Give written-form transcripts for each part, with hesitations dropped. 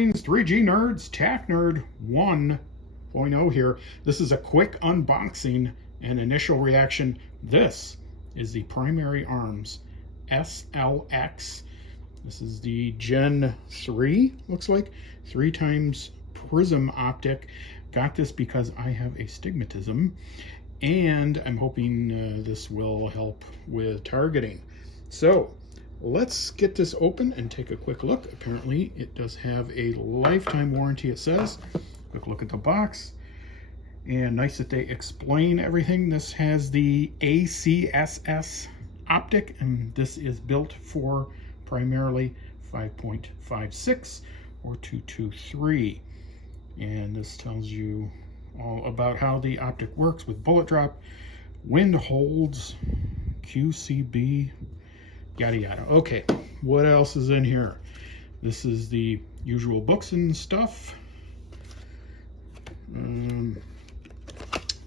Greetings 3G nerds, Tac Nerd 1.0 here. This is a quick unboxing and initial reaction. This is the Primary Arms SLx. This is the Gen 3, looks like, 3x Prism Optic. Got this because I have astigmatism, and I'm hoping this will help with targeting. So let's get this open and take a quick look. Apparently it does have a lifetime warranty, it says. Quick look at the box. And nice that they explain everything. This has the ACSS optic, and this is built for primarily 5.56 or 223. And this tells you all about how the optic works with bullet drop, wind holds, QCB, yada yada. Okay, what else is in here? This is the usual books and stuff. There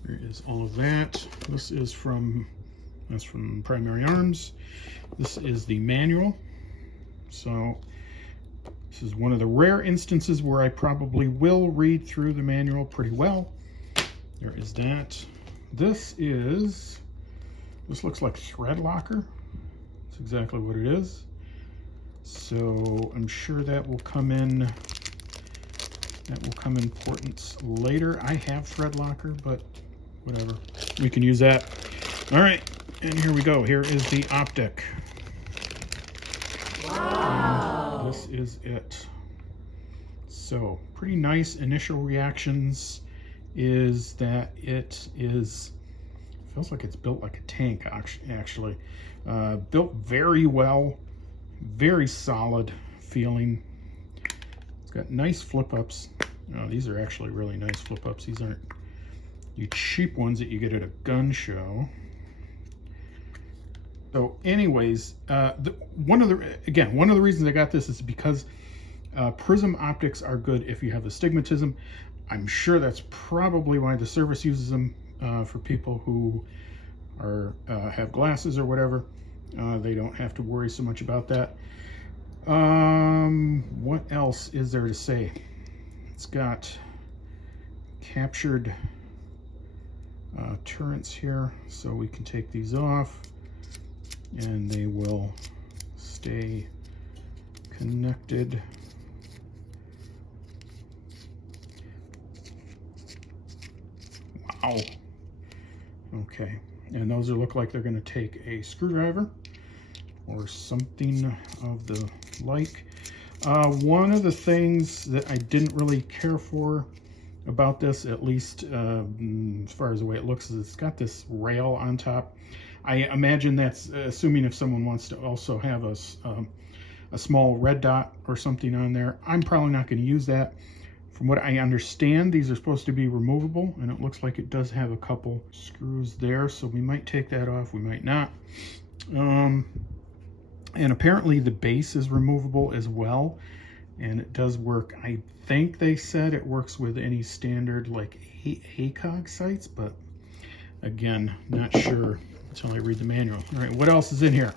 is all of that. This is from Primary Arms. This is the manual. So this is one of the rare instances where I probably will read through the manual pretty well. There is that. This looks like thread locker. That's exactly what it is. So I'm sure that will come in importance later. I have thread locker, but whatever. We can use that. All right, and here we go. Here is the optic. Wow. And this is it. So pretty nice initial reactions is that it feels like it's built like a tank, actually. Built very well, very solid feeling. It's got nice flip-ups. Oh, these are actually really nice flip-ups. These aren't you cheap ones that you get at a gun show. So anyways, one of the reasons I got this is because Prism optics are good if you have astigmatism. I'm sure that's probably why the service uses them for people who have glasses or whatever. They don't have to worry so much about that. What else is there to say? It's got captured turrets here, so we can take these off and they will stay connected. Wow. Okay, and those look like they're going to take a screwdriver or something of the like. One of the things that I didn't really care for about this, at least as far as the way it looks, is it's got this rail on top. I imagine that's assuming if someone wants to also have a small red dot or something on there. I'm probably not going to use that. From what I understand, these are supposed to be removable, and it looks like it does have a couple screws there, so we might take that off, we might not. And apparently the base is removable as well, and it does work. I think they said it works with any standard like ACOG sights, but again, not sure until I read the manual. All right, what else is in here?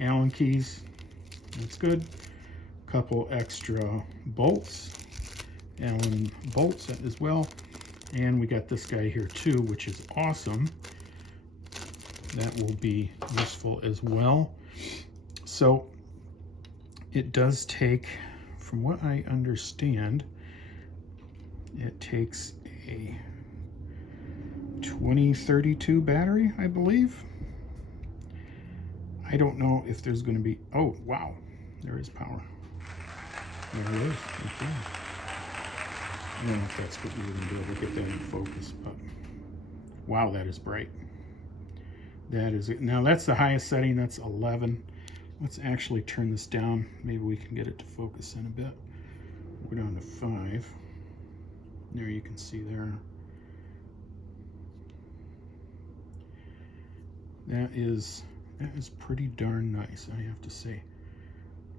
Allen keys, that's good. Couple extra bolts, Allen bolts as well, and we got this guy here too, which is awesome. That will be useful as well. So it does take, from what I understand, it takes a 2032 battery, I believe. I don't know if there's going to be, oh wow, there is power. There it is, right there. I don't know if that's what you're going to be able to get that in focus, but wow, that is bright. That is it. Now that's the highest setting, that's 11. Let's actually turn this down. Maybe we can get it to focus in a bit. We're down to 5. There you can see there. That is pretty darn nice, I have to say.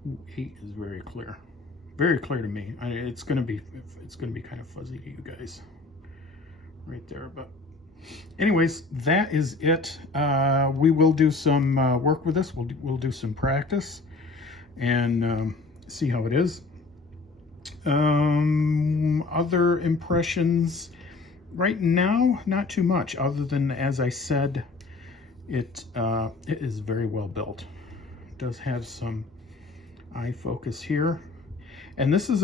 Ooh, 8 is very clear. Very clear to me. It's gonna be kind of fuzzy to you guys right there, but anyways, that is it. We will do some work with this. We'll do some practice, and see how it is. Other impressions right now, not too much, other than, as I said, it is very well built. It does have some eye focus here, and this is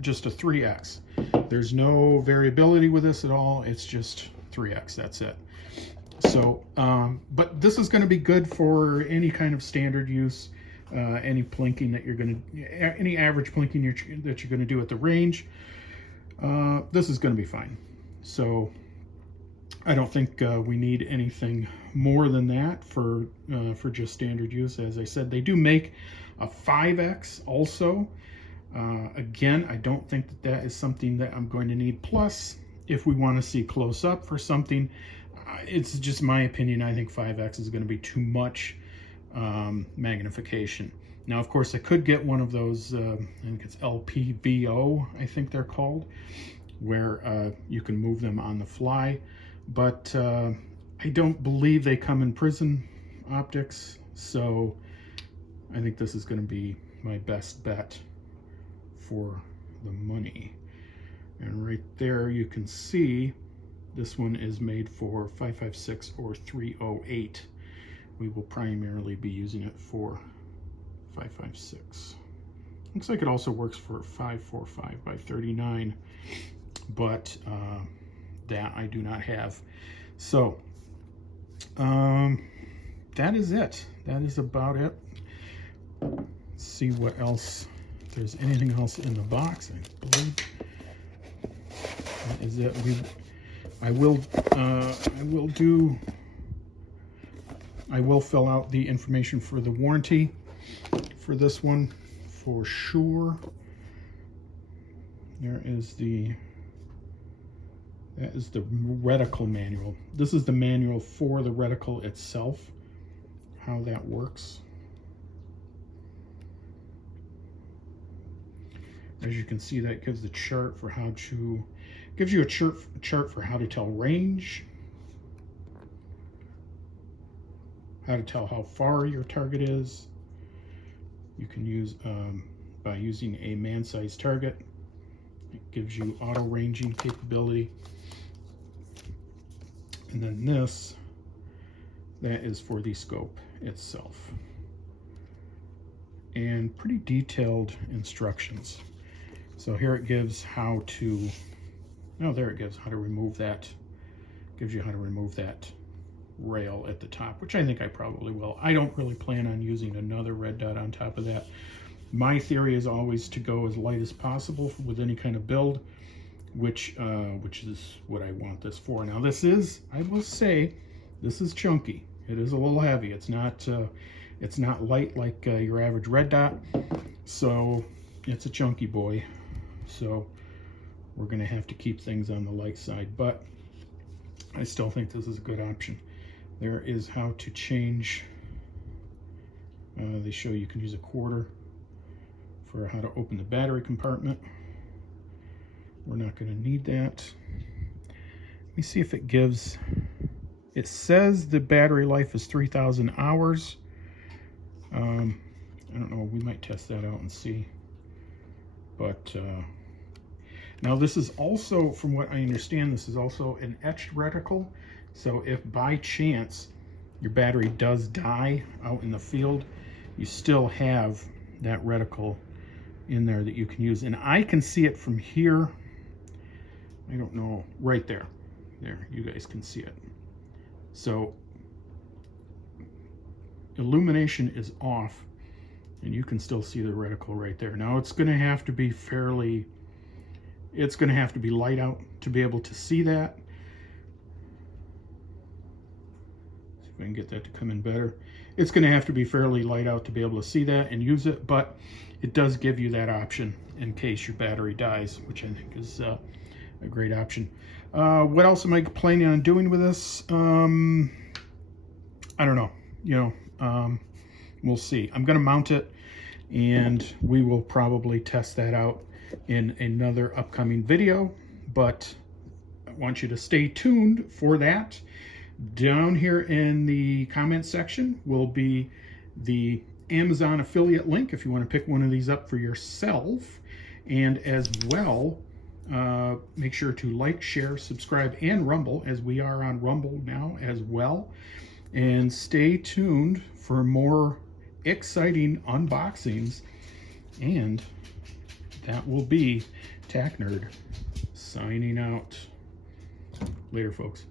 just a 3x. There's no variability with this at all. It's just 3x. That's it. So, but this is going to be good for any kind of standard use, any plinking that you're going to, any average plinking that you're going to do at the range. This is going to be fine. So I don't think we need anything more than that for just standard use. As I said, they do make a 5x also. Again, I don't think that is something that I'm going to need. Plus, if we want to see close up for something, it's just my opinion. I think 5x is going to be too much magnification. Now, of course, I could get one of those, I think it's LPVO, I think they're called, where you can move them on the fly. But I don't believe they come in prism optics, so I think this is going to be my best bet for the money. And right there you can see this one is made for 556 or 308. We will primarily be using it for 556. Looks like it also works for 545 by 39, but that I do not have. So that is it. That is about it. Let's see what else, if there's anything else in the box. I believe that is it. I will fill out the information for the warranty for this one for sure. That is the reticle manual. This is the manual for the reticle itself, how that works. As you can see, that gives the chart for how to, gives you a chart for how to tell range, how to tell how far your target is. You can use, by using a man-sized target, it gives you auto ranging capability. And then this, that is for the scope itself. And pretty detailed instructions. So here it gives how to, no, there it gives how to remove that, gives you how to remove that rail at the top, which I think I probably will. I don't really plan on using another red dot on top of that. My theory is always to go as light as possible with any kind of build, which is what I want this for. Now this is, I will say, this is chunky. It is a little heavy. It's not light like your average red dot, so it's a chunky boy. So we're going to have to keep things on the light side, but I still think this is a good option. There is how to change, they show you can use a quarter for how to open the battery compartment. We're not going to need that. Let me see if it gives, it says the battery life is 3,000 hours. I don't know, we might test that out and see. But now this is also, from what I understand, this is also an etched reticle. So if by chance your battery does die out in the field, you still have that reticle in there that you can use. And I can see it from here. I don't know, right there. There, you guys can see it. So illumination is off, and you can still see the reticle right there. Now it's going to have to be fairly, it's going to have to be light out to be able to see that. See if I can get that to come in better. It's going to have to be fairly light out to be able to see that and use it, but it does give you that option in case your battery dies, which I think is a great option. What else am I planning on doing with this? I don't know. You know, we'll see. I'm going to mount it, and we will probably test that out in another upcoming video, but I want you to stay tuned for that. Down here in the comment section will be the Amazon affiliate link if you want to pick one of these up for yourself. And as well, make sure to like, share, subscribe, and Rumble, as we are on Rumble now as well. And stay tuned for more exciting unboxings. And that will be Tack Nerd signing out. Later, folks.